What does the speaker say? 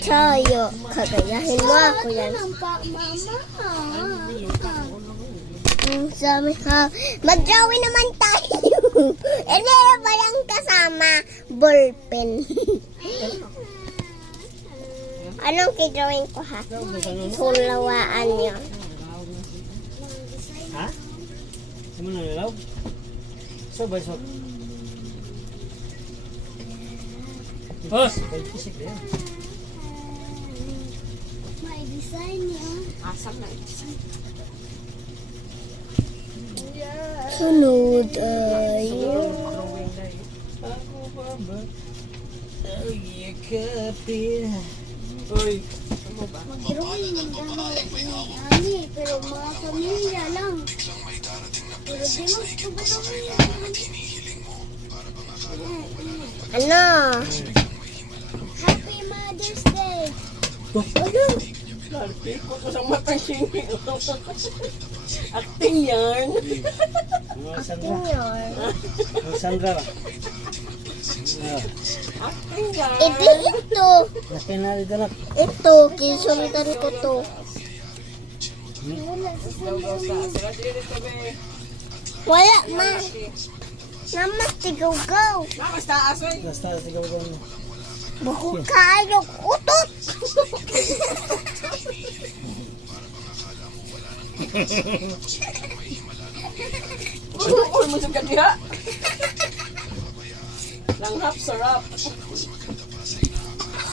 tayo. Kagayahin mo ako yan. Sabi ka, mag-drawing naman tayo. Hindi ba yung kasama? Ballpen. Anong kidrawing ko ha? Sulawaan niyo. Ha? Sino nalalaw? So ba so? Boss, isip yan. May design niya. Asap na design. Sunod ay... Ako pa ba? Ay, yakapin. Uy. Mag-drawing ng ani, pero mga pamilya lang. Pero di mo ano? Happy Mother's Day! Ano? Larpi ko sa matang singin. Acting yarn. Acting yarn. Sandra ba? Acting yarn. Ito. Laki na rin na. Ito, kisundan ko to. Wala, ma. Namas, tigaw-gaw. Mas taas oy. Basta sigaw ko. Buko kayo, utot. Uy mo sa kadiha. Langhap sarap.